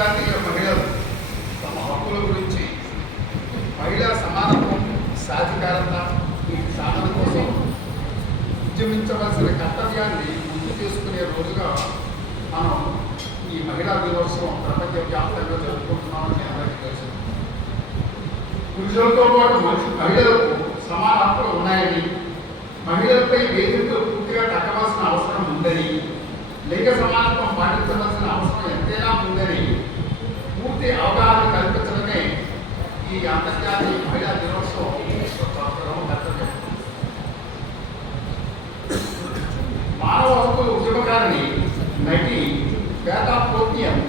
అంతర్జాతీయ మహిళలు తమ హక్కుల గురించి, మహిళా సమానత్వం, సాధికారత వీటి సాధన కోసం ఉద్యమించవలసిన కర్తవ్యాన్ని గుర్తు చేసుకునే రోజుగా మనం ఈ మహిళా దినోత్సవం ప్రపంచవ్యాప్తంగా జరుపుకుంటున్నామని అందరికీ తెలుసు. పురుషులతో పాటు మహిళలకు సమాన హక్కులు ఉన్నాయని, మహిళలపై వేధింపులు పూర్తిగా తగ్గవలసిన అవసరం ఉందని, లింగ సమానత్వం పాటించవలసిన అవసరం ఎంతైనా ఉందని పూర్తి అవగాహన కల్పించడమే ఈ అంతర్జాతీయ మహిళా దినోత్సవం కర్తవ్యం. మానవ హక్కుల ఉద్యమకారిణి నటి శ్వేతా పోర్నియన్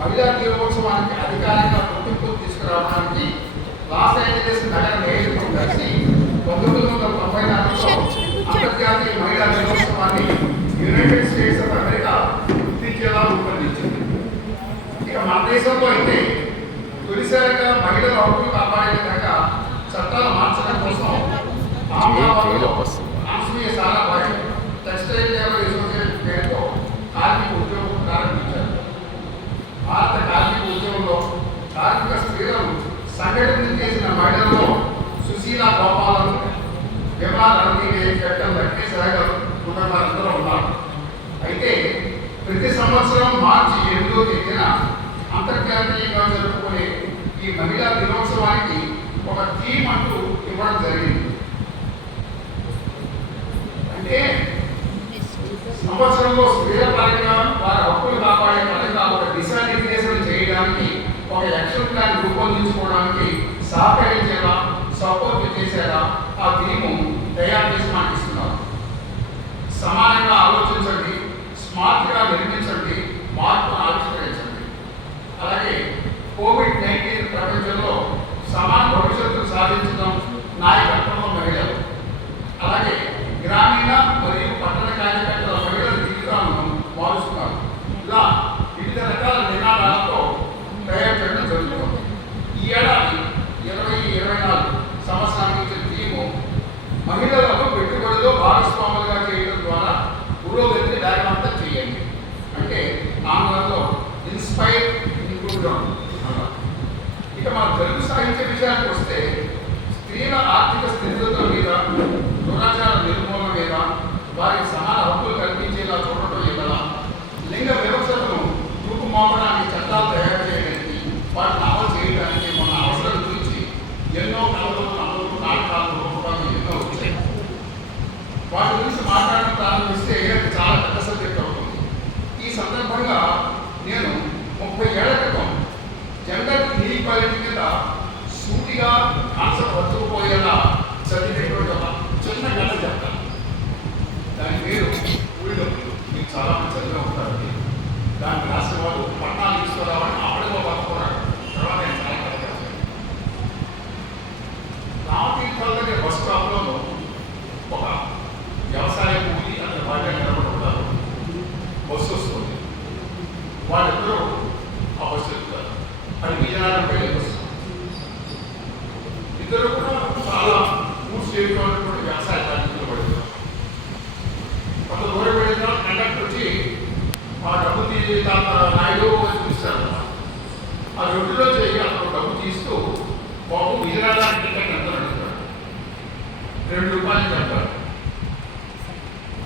మహిళా దినోత్సవానికి అధికారికంగా గుర్తింపు తీసుకురావడానికి లాస్ ఏంజలీస్ నగర మేయర్తో కలిసి 1994లో అంతర్జాతీయ మహిళా దినోత్సవాన్ని యునైటెడ్ స్టేట్స్ ఆఫ్ అమెరికా గుర్తించేలా రూపొందించింది. ఇక మన దేశంలో అయితే తొలిసారిగా మహిళల హక్కులు కాపాడే విధంగా చట్టాలు మార్చడం కోసం Andhra Pradesh Sarabhai textile labour association పేరుతో కార్మిక ఉద్యోగం ప్రారంభించారు. భారత కార్మిక ఉద్యోగంలో కార్మిక స్త్రీలను సంఘటన చేసిన మహిళల్లో సుశీలా గోపాలను, విమలా రణదీవి, కెప్టెన్ లక్ష్మీ సాగర్ ఉన్న వారందరూ ఉన్నారు. అయితే ప్రతి సంవత్సరం మార్చి 8వ తేదీన అంతర్జాతీయంగా జరుపుకునే ఈ మహిళా దినోత్సవానికి ఒక థీమ్ అంటూ ఇవ్వడం జరిగింది. అంటే సంవత్సరంలో స్త్రీల పరంగా వారి హక్కులు కాపాడే పరంగా ఒక దిశానిర్దేశం చేయడానికి, ఒక యాక్షన్ ప్లాన్ రూపొందించుకోవడానికి సహకరించేలా, సపోర్ట్ చేసేలా ఆ థీము తయారు చేసి మనకి ఇస్తున్నారు. సమానంగా ఆలోచించండి, స్మార్ట్గా నిర్మించండి, మార్పును ఆవిష్కరించండి. అలాగే కోవిడ్-19 ప్రపంచంలో సమాన భవిష్యత్తును సాధించడం నాయకత్వంలో మహిళలు, అలాగే గ్రామీణ మరియు పట్టణ కార్యకర్తల మహిళల జీవితాలను మారుస్తున్నారు. ఇలా వివిధ రకాల నినాదాలతో తయారు చేయడం జరుగుతుంది. ఈ ఏడాది 2024 సంవత్సరానికి ఇచ్చిన థీము మహిళలను పెట్టుబడిలో భాగస్వాములుగా చేయడం ద్వారా పురోగతిని వేగవంతం చేయండి. అంటే ఆంగ్లంలో ఇన్స్పైర్ ఇంప్రూవ్. ఇక మన తెలుగు సాహిత్య విషయానికి వస్తే స్త్రీల ఆర్థిక స్థితిగతుల మీద, దురాచార నిర్మూలన మీద, వారికి సమాన హక్కులు కల్పించేలా చూడటం ఎలా, లింగ వివక్షతను రూపుమాపడానికి చట్టాలు తయారు చేయడానికి, వాటిని అమలు చేయడానికి మన అవసరం గురించి ఎన్నో కళలు, నాటకాలు, రూపకాలు ఎన్నో వచ్చాయి. వాటి గురించి మాట్లాడడం ప్రారంభిస్తే చాలా పెద్ద సబ్జెక్ట్ అవుతుంది. ఈ సందర్భంగా నేను 30 ఏళ్ల క్రితం జెండర్ ఈక్వాలిటీ మీద సూటిగా కాన్సెప్ట్ వచ్చుకుపోయేలా చదివేటువంటి ఒక చిన్న కథ చెప్తాను. దాని పేరు ఊళ్ళో. మీకు చాలా మంది చదివే ఉంటారు. దాన్ని రాసిన వాళ్ళు పట్టణాలు తీసుకురావని అప్పటికో పట్టుకున్నాడు. తర్వాత నేను చాలా కథ రాశాను. రామతీర్థాల దగ్గర బస్ స్టాప్లో ఒక వ్యవసాయ కూలి అనే భార్య నిలబడి ఉంటారు. బస్సు వస్తుంది. వాళ్ళిద్దరూ ఆ బస్సు ఎక్కుతారు. అది విజయనగరం వెళ్ళే బస్సు. ఇద్దరు కూడా చాలా పూర్తి చేయటువంటి వ్యవసాయ కార్మికులు పడుతున్నారు. కొంత దూరం వెళ్ళిన కండక్టర్ వచ్చి ఆ డబ్బు నాయుడు చూపిస్తారు. ఆ రొడ్డులో చేయి అతను డబ్బు తీస్తూ బాబు విజయనగరానికి టికెట్ ఎంత అడుగుతాడు. 2 రూపాయలు చెప్తారు.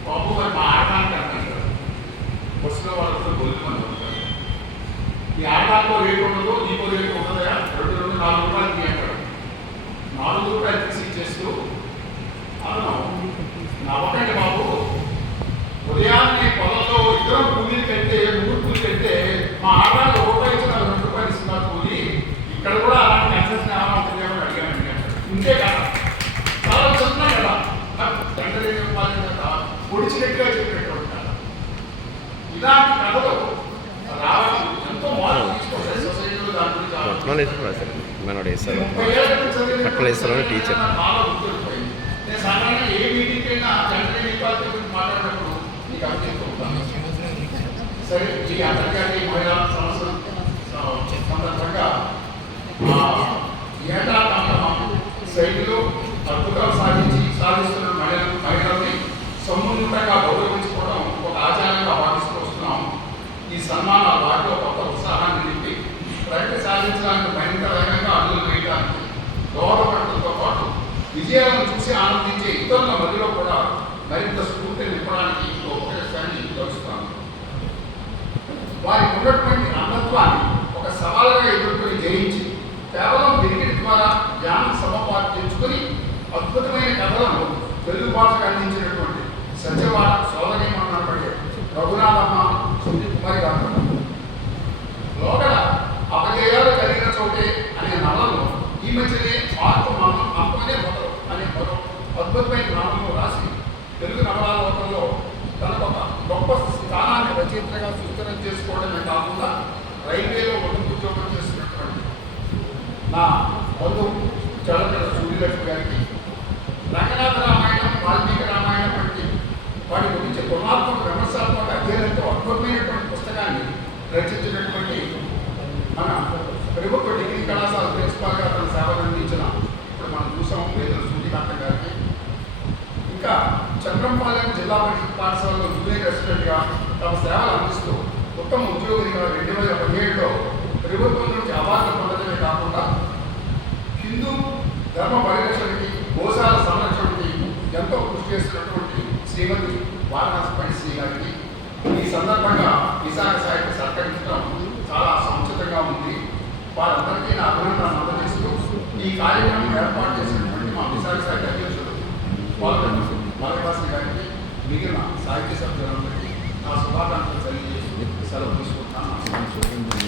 బాబు మరి మా ఆడడానికి అంటారు. బస్సులో వాళ్ళతో గొలుసు మంది ఉంటారు. ఈ ఆడదాంట్లో రేటు ఉండదు, నీకో రేటు ఉండదా, 4 రూపాయలు తీయంటాడు. 4 రూపాయలు తీసి ఇచ్చేస్తూ అతను నవ్వకండి బాబు, ఉదయాన్నే పొలంలో ఇద్దరం కూలీలు కడితే 3 కూలీలు కడితే మా ఆడవాళ్ళు రూపాయి ఇచ్చిన 2 రూపాయలు ఇస్తున్నారు కూలీ. ఇక్కడ కూడా అలాంటి నెక్సెస్ ఏమంటుంది అని అడిగానండి. ఇంతే కదా, చాలా చిన్న కదా, వెంటనే కదా పొడిచినట్టుగా చెప్పినట్టు ఉంటారు. ఇలాంటి కథలు రావడం ఎంతో మార్పు తీసుకొస్తాయి సొసైటీలో. దాని గురించి టీచర్ నేను సాధారణంగా ఏ మీటింగ్ అయినా జెండర్ ఈక్వాలిటీ గురించి మాట్లాడినప్పుడు నీకు అభివృద్ధి ఉంటాను. సరే, ఈ అంతర్జాతీయ మహిళా సంవత్సరం సందర్భంగా ఏటా శైలిలో అద్భుతాలు సాధిస్తున్న మహిళల్ని సమున్నతంగా గౌరవించుకోవడం ఒక ఆచారంగా భావిస్తూ వస్తున్నాం. ఈ సన్మానాలు వాటిలో కొత్త ఉత్సాహాన్ని నింపి ప్రగతి సాధించడానికి మరింత వేగంగా అడుగులు వేయడానికి దోహదపడటంతో పాటు విజయాలను చూసి ఆనందించే ఇతరుల మధ్యలో కూడా మరింత స్ఫూర్తిని నింపడానికి ఉపయోగిస్తానని తలుస్తాను. వారికి ఉన్నటువంటి అంధత్వాన్ని ఒక సవాలుగా ఎదుర్కొని జయించి కేవలం వినికిడి ద్వారా జ్ఞానం సమపార్జించుకొని అద్భుతమైన కథలను తెలుగు భాషకు అందించినటువంటి సత్యవాడ సోదరీమణపడే రఘునాథమ్మ కుమారి గారు లోగడ అపజయాలు కలిగిన చోటే అనే నవలను ఈ మధ్యనే ఆత్మనే మొదలు అనే మరో అద్భుతమైన నామను రాసి తెలుగు నవలా లోకంలో తనకు ఒక గొప్ప స్థానాన్ని రచయితగా సుస్థిరం చేసుకోవడమే కాకుండా రైల్వేలో ఉన్నత ఉద్యోగం చేస్తున్నటువంటి నా బంధువు చలకల సూర్యలక్ష్మి గారికి రంగనాథ రామాయణం వాల్మీకి రామాయణం వంటి వాటి గురించి గుణాత్మక విమర్శాత్మక అధ్యయనంతో అద్భుతమైనటువంటి పుస్తకాన్ని రచించినటువంటి మన ప్రభుత్వ డిగ్రీ కళాశాల ప్రిన్సిపాల్గా తన సేవలు అందించిన ఇప్పుడు మనం చూసాము వేదన సూర్యకాంత గారికి, ఇంకా చంద్రంపాలెం జిల్లా పరిషత్ పాఠశాలలో జూనియర్ రెసిడెంట్గా తమ సేవలు అందిస్తూ ఉత్తమ ఉద్యోగిగా 2017లో ప్రభుత్వం నుంచి అవార్డు పొందడమే కాకుండా హిందూ ధర్మ పరిరక్షణకి గోశాల సంరక్షణకి ఎంతో కృషి చేస్తున్నటువంటి శ్రీమతి వారణాసి పండిశ్రీ గారికి ఈ సందర్భంగా విశాఖ సాహిత్య సత్కరించడం చాలా సముచితంగా ఉంది. వారందరికీ నా అభినందనలు అందజేస్తూ ఈ కార్యక్రమం ఏర్పాటు చేసినటువంటి మా విశాఖ సాహిత్య అధ్యక్షుడు వారణాసి గారికి మిగిలిన సాహిత్య సభ్యులందరికీ నా శుభాకాంక్షలు తెలియజేస్తూ సెలవు తీసుకుంటాను.